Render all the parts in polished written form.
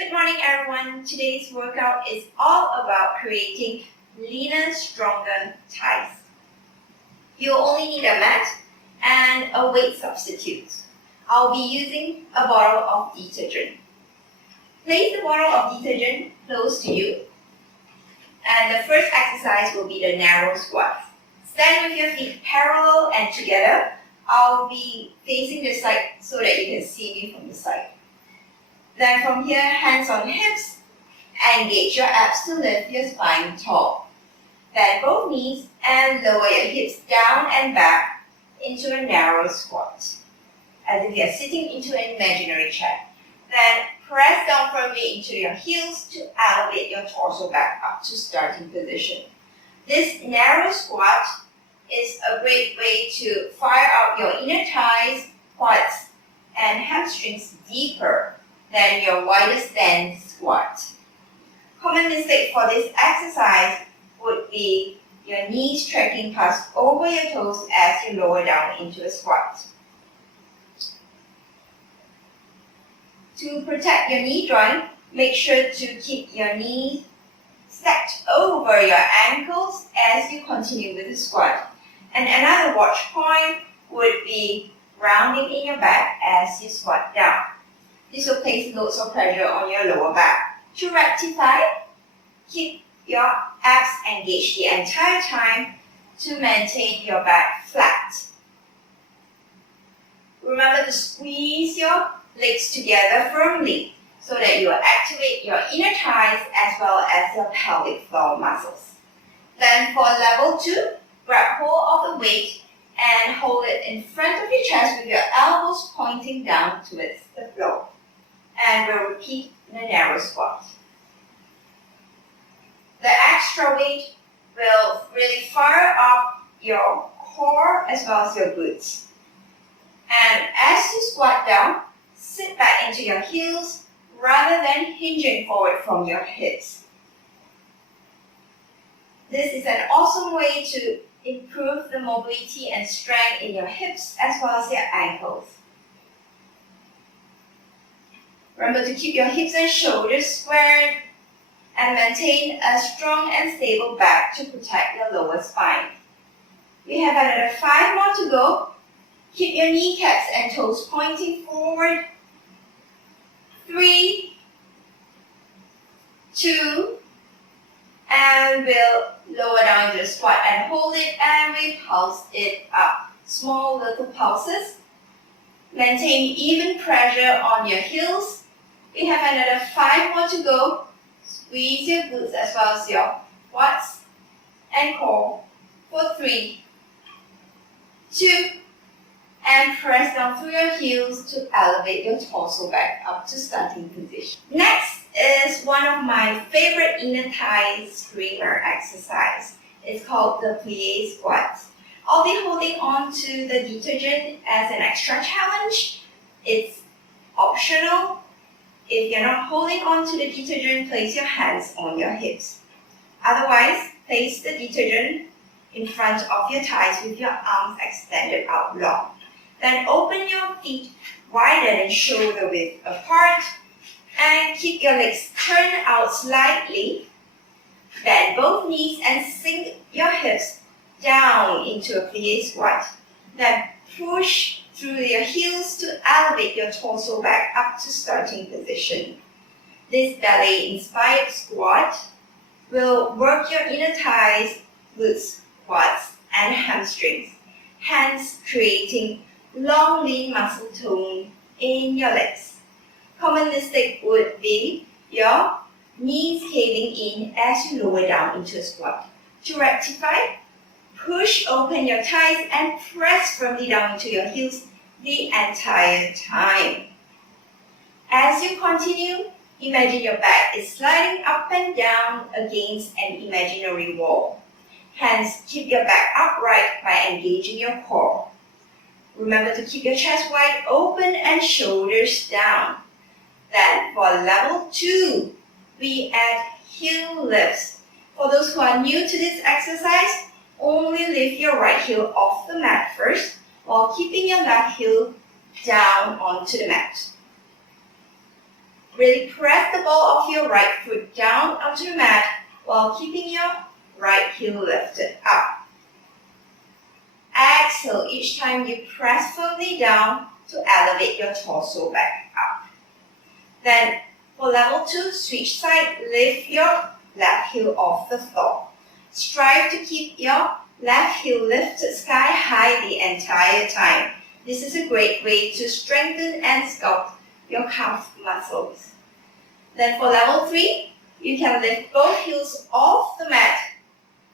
Good morning everyone. Today's workout is all about creating leaner, stronger thighs. You'll only need a mat and a weight substitute. I'll be using a bottle of detergent. Place the bottle of detergent close to you, and the first exercise will be the narrow squat. Stand with your feet parallel and together. I'll be facing the side so that you can see me from the side. Then from here, hands on hips, engage your abs to lift your spine tall. Bend both knees and lower your hips down and back into a narrow squat, as if you're sitting into an imaginary chair. Then press down firmly into your heels to elevate your torso back up to starting position. This narrow squat is a great way to fire out your inner thighs, quads, and hamstrings deeper than your wider stance squat. Common mistake for this exercise would be your knees tracking past over your toes as you lower down into a squat. To protect your knee joint, make sure to keep your knees stacked over your ankles as you continue with the squat. And another watch point would be rounding in your back as you squat down. This will place loads of pressure on your lower back. To rectify, keep your abs engaged the entire time to maintain your back flat. Remember to squeeze your legs together firmly so that you will activate your inner thighs as well as your pelvic floor muscles. Then for level 2, grab hold of the weight and hold it in front of your chest with your elbows pointing down towards the floor. And we'll repeat the narrow squat. The extra weight will really fire up your core as well as your glutes. And as you squat down, sit back into your heels rather than hinging forward from your hips. This is an awesome way to improve the mobility and strength in your hips as well as your ankles. Remember to keep your hips and shoulders squared and maintain a strong and stable back to protect your lower spine. We have another 5 more to go. Keep your kneecaps and toes pointing forward. 3, 2, and we'll lower down into the squat and hold it, and we pulse it up. Small little pulses. Maintain even pressure on your heels. We have another 5 more to go. Squeeze your glutes as well as your quads and core for 3, 2, and press down through your heels to elevate your torso back up to starting position. Next is one of my favorite inner thigh screamer exercise. It's called the plie squat. I'll be holding on to the detergent as an extra challenge. It's optional. If you're not holding on to the detergent, place your hands on your hips. Otherwise, place the detergent in front of your thighs with your arms extended out long. Then open your feet wider than shoulder width apart and keep your legs turned out slightly. Bend both knees and sink your hips down into a plie squat. Then push through your heels to elevate your torso back up to starting position. This ballet-inspired squat will work your inner thighs, glutes, quads, and hamstrings, hence creating long lean muscle tone in your legs. Common mistake would be your knees caving in as you lower down into a squat. To rectify, push open your thighs and press firmly down into your heels the entire time. As you continue, imagine your back is sliding up and down against an imaginary wall. Hence, keep your back upright by engaging your core. Remember to keep your chest wide open and shoulders down. Then for level 2, we add heel lifts. For those who are new to this exercise, only lift your right heel off the mat first while keeping your left heel down onto the mat. Really press the ball of your right foot down onto the mat while keeping your right heel lifted up. Exhale each time you press firmly down to elevate your torso back up. Then for level 2, switch side, lift your left heel off the floor. Strive to keep your left heel lifted sky high the entire time. This is a great way to strengthen and sculpt your calf muscles. Then for level 3, you can lift both heels off the mat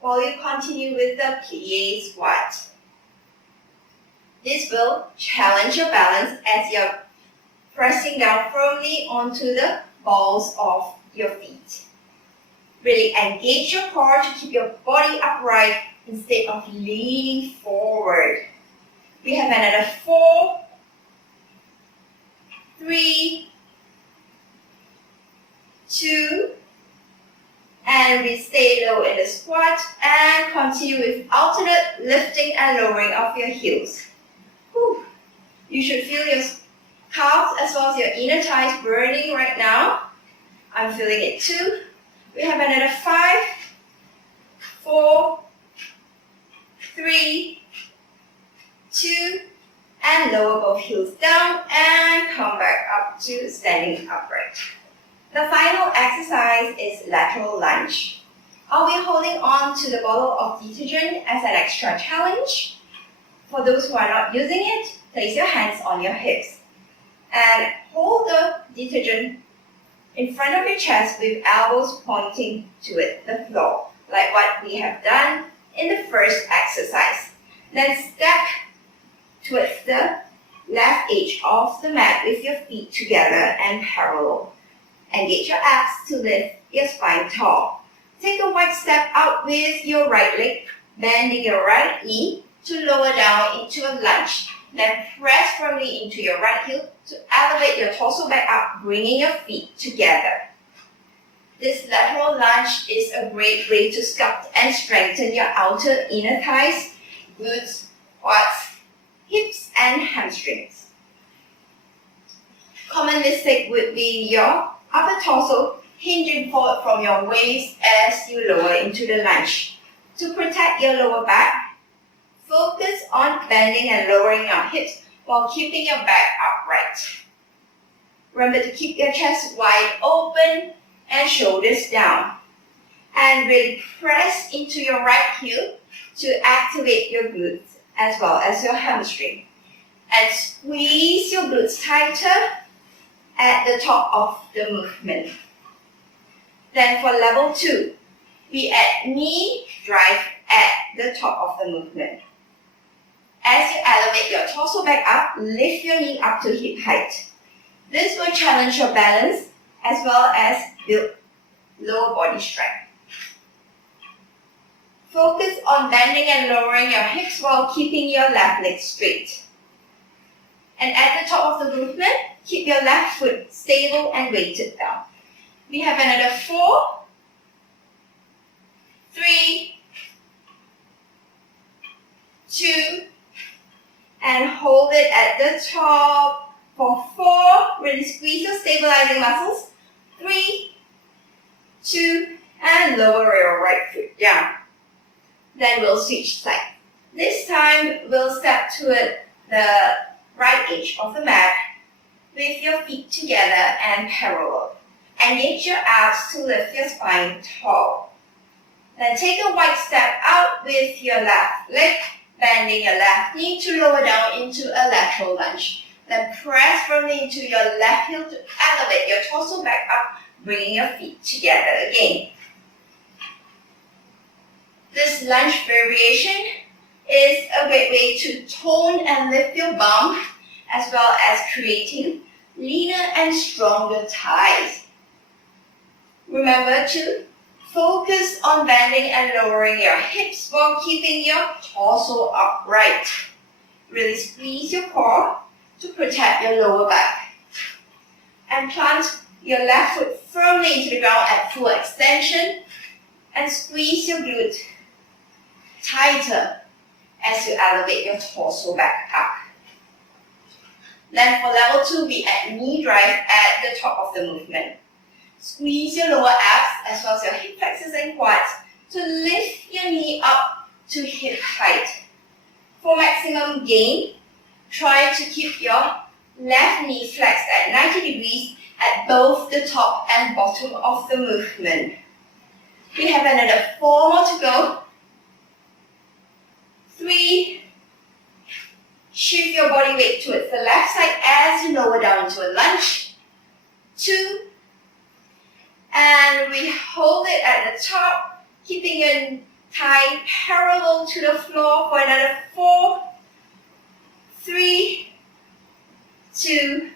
while you continue with the plie squat. This will challenge your balance as you're pressing down firmly onto the balls of your feet. Really engage your core to keep your body upright instead of leaning forward. We have another 4, 3, 2, and we stay low in the squat and continue with alternate lifting and lowering of your heels. Whew. You should feel your calves as well as your inner thighs burning right now. I'm feeling it too. We have another 5, 4, 3, 2, and lower both heels down and come back up to standing upright. The final exercise is lateral lunge. I'll be holding on to the bottle of detergent as an extra challenge. For those who are not using it, place your hands on your hips and hold the detergent in front of your chest with elbows pointing to the floor, like what we have done in the first exercise. Then step towards the left edge of the mat with your feet together and parallel. Engage your abs to lift your spine tall. Take a wide step out with your right leg, bending your right knee to lower down into a lunge. Then press firmly into your right heel to elevate your torso back up, bringing your feet together. This lateral lunge is a great way to sculpt and strengthen your outer inner thighs, glutes, quads, hips, and hamstrings. Common mistake would be your upper torso hinging forward from your waist as you lower into the lunge. To protect your lower back, focus on bending and lowering your hips while keeping your back upright. Remember to keep your chest wide open and shoulders down. And really press into your right heel to activate your glutes as well as your hamstring. And squeeze your glutes tighter at the top of the movement. Then for level 2, we add knee drive at the top of the movement. As you elevate your torso back up, lift your knee up to hip height. This will challenge your balance as well as build lower body strength. Focus on bending and lowering your hips while keeping your left leg straight. And at the top of the movement, keep your left foot stable and weighted down. We have another 4, 3, 2, and hold it at the top for 4. Really squeeze your stabilizing muscles. 3, 2, and lower your right foot down. Then we'll switch sides. This time we'll step toward the right edge of the mat with your feet together and parallel. Engage your abs to lift your spine tall. Then take a wide step out with your left leg, bending your left knee to lower down into a lateral lunge. Then press firmly into your left heel to elevate your torso back up, bringing your feet together again. This lunge variation is a great way to tone and lift your bum, as well as creating leaner and stronger thighs. Remember to focus on bending and lowering your hips while keeping your torso upright. Really squeeze your core to protect your lower back. And plant your left foot firmly into the ground at full extension and squeeze your glute tighter as you elevate your torso back up. Then for level 2, we add knee drive at the top of the movement. Squeeze your lower abs as well as your hip flexors and quads to lift your knee up to hip height. For maximum gain, try to keep your left knee flexed at 90 degrees at both the top and bottom of the movement. We have another 4 more to go. 3. Shift your body weight towards the left side as you lower down into a lunge. 2. And we hold it at the top, keeping your thigh parallel to the floor for another 4. 3, 2,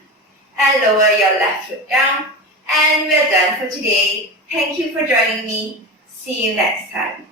and lower your left foot down. And we're done for today. Thank you for joining me. See you next time.